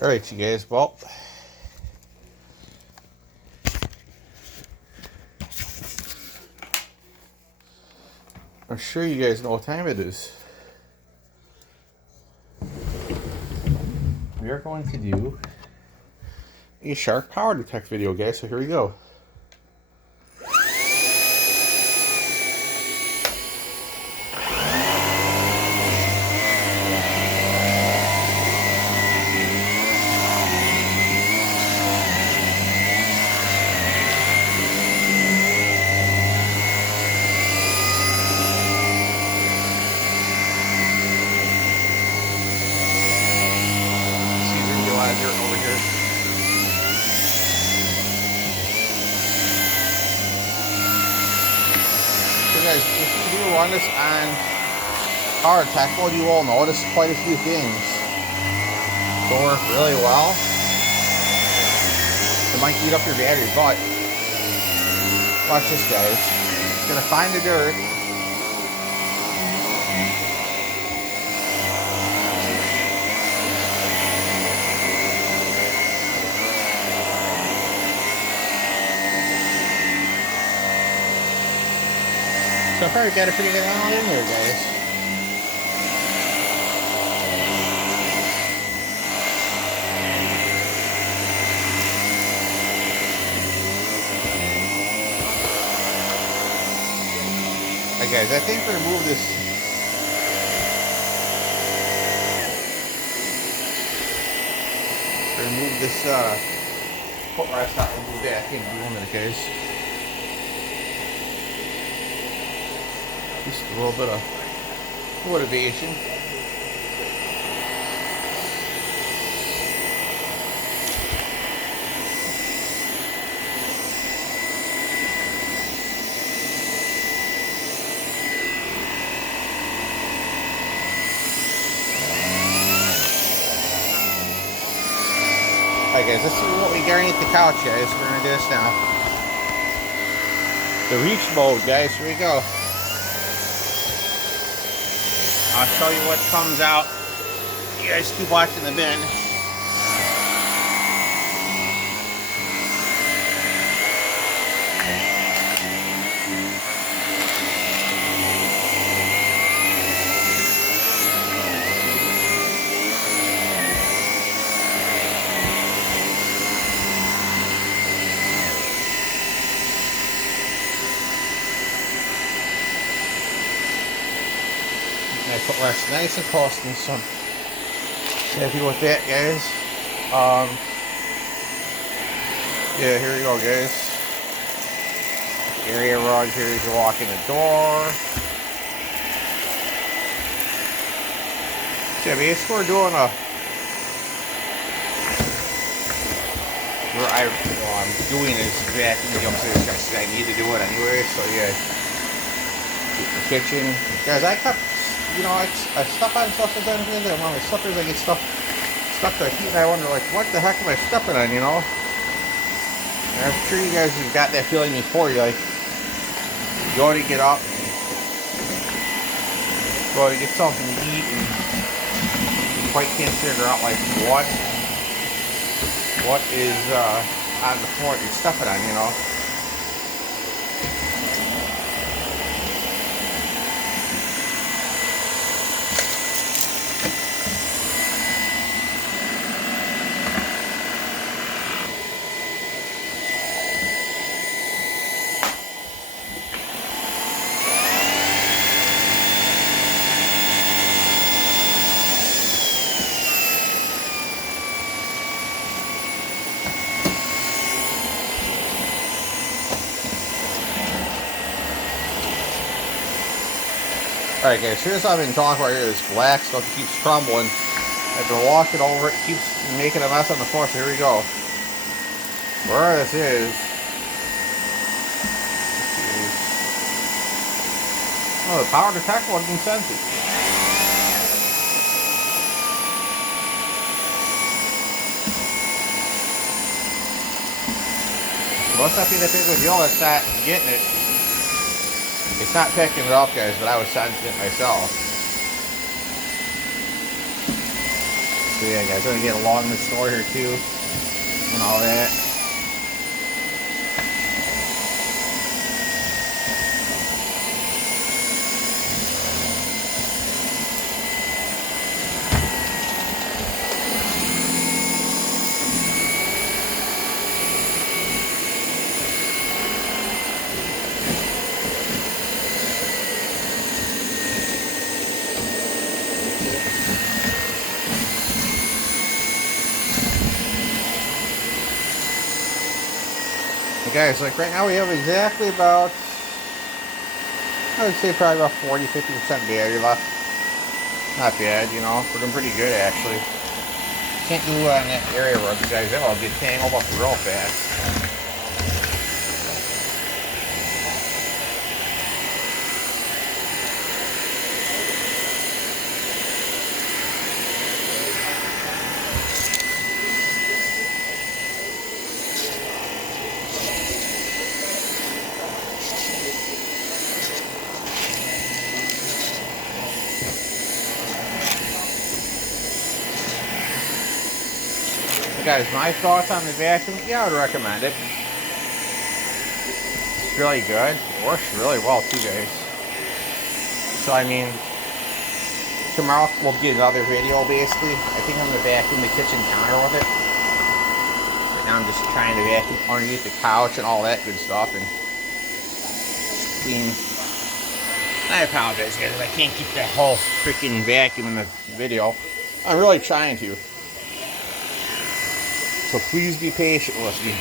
Alright, you guys, well, I'm sure you guys know what time it is. We are going to do a Shark Power Detect video, guys, so here we go. Over here. So guys, if you do run this on Power Detect mode, you will notice quite a few things don't work really well. It might eat up your battery, but watch this, guys. It's gonna find the dirt. So far, we got it pretty good out in there, guys. Alright, guys, I think we remove this. Remove this footrest out. Remove that. I think in a minute, guys. Just a little bit of motivation. Alright guys, let's see what we got underneath the couch, guys. We're gonna do this now. The reach mode, guys. Here we go. I'll show you what comes out. You guys keep watching the bin. I put less nice and costing some. Happy with that, guys. Yeah, here we go, guys. Area rug here as you walk in the door. So basically we're doing I'm doing is vacuuming upstairs, guys. I need to do it anyway, so yeah. The kitchen. Guys, I kept, you know, I step on stuff sometimes, and on my slippers I get stuff stuck to my feet, and I wonder, like, what the heck am I stepping on, you know? And I'm sure you guys have got that feeling before. You like, you go to get up, go to get something to eat, and you quite can't figure out, like, what is on the floor that you're stepping on, you know? Alright guys, here's what I've been talking about here, this black stuff that keeps crumbling. I've been walking over it, it keeps making a mess on the floor, so here we go. Where this is... Oh, the Power Detect wasn't even sent it. Must not be that big of a deal, that's not getting it. It's not picking it up, guys, but I was sensing it myself. So yeah, guys, I'm gonna get along the store here too, and all that. Okay, so like right now we have exactly about, I would say probably about 40-50% battery left. Not bad, you know, we're doing pretty good actually. Can't do on that area rug, guys, that'll get tangled up real fast. Guys, my thoughts on the vacuum, yeah, I would recommend it. It's really good. It works really well too, guys. So I mean, tomorrow we'll get another video basically. I think I'm gonna vacuum the kitchen counter with it. Right now I'm just trying to vacuum underneath the couch and all that good stuff and clean. I apologize guys, I can't keep that whole freaking vacuum in the video. I'm really trying to. So please be patient with me.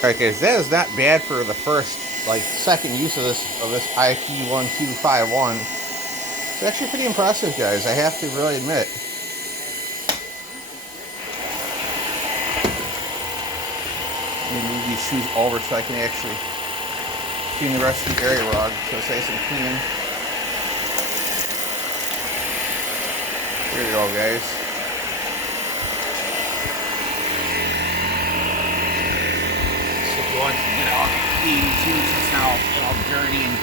Alright guys, that is not bad for the first, second use of this IP1251. It's actually pretty impressive, guys, I have to really admit. Let me move these shoes over so I can actually clean the rest of the area rug so it's nice and clean. There you go, guys. Once you get all clean too, so it's not all dirty and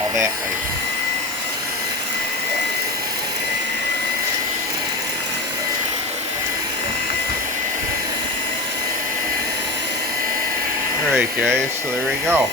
all that. Alright guys, so there we go.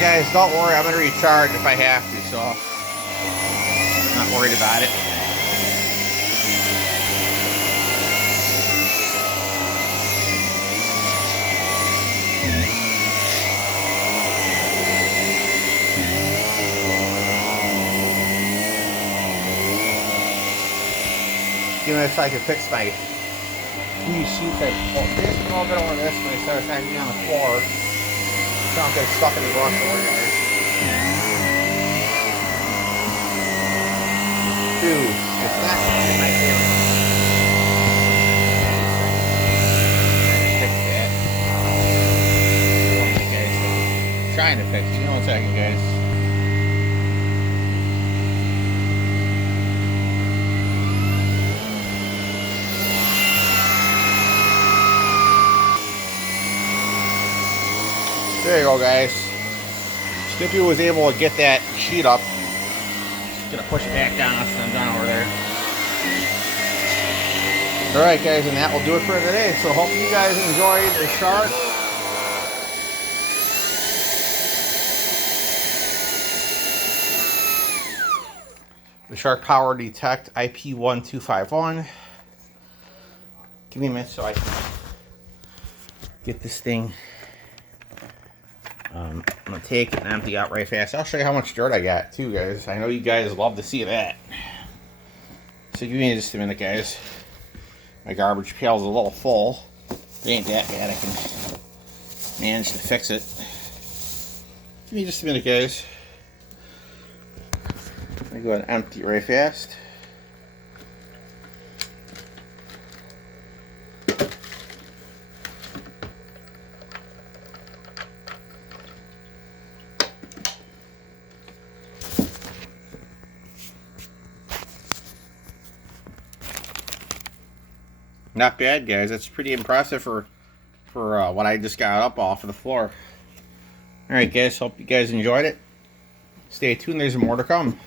Guys, don't worry, I'm going to recharge if I have to, so I'm not worried about it. Even if I could fix my new sheets, I pull this a little bit over this when I start hanging on the floor. So I don't get stuck in the brush over there. Dude, it's not my favorite. Fix that. I'm trying to fix it. Give me 1 second, guys. There you go, guys. Snippy was able to get that sheet up. Just gonna push it back down once I'm done over there. Alright guys, and that will do it for today. So hope you guys enjoyed the Shark. The Shark Power Detect IP1251. Give me a minute so I can get this thing I'm gonna take it and empty out right fast. I'll show you how much dirt I got too, guys. I know you guys love to see that. So give me just a minute, guys. My garbage pail's a little full. It ain't that bad. I can manage to fix it. Give me just a minute, guys. I'm gonna go ahead and empty it right fast. Not bad, guys. That's pretty impressive for what I just got up off of the floor. Alright, guys. Hope you guys enjoyed it. Stay tuned. There's more to come.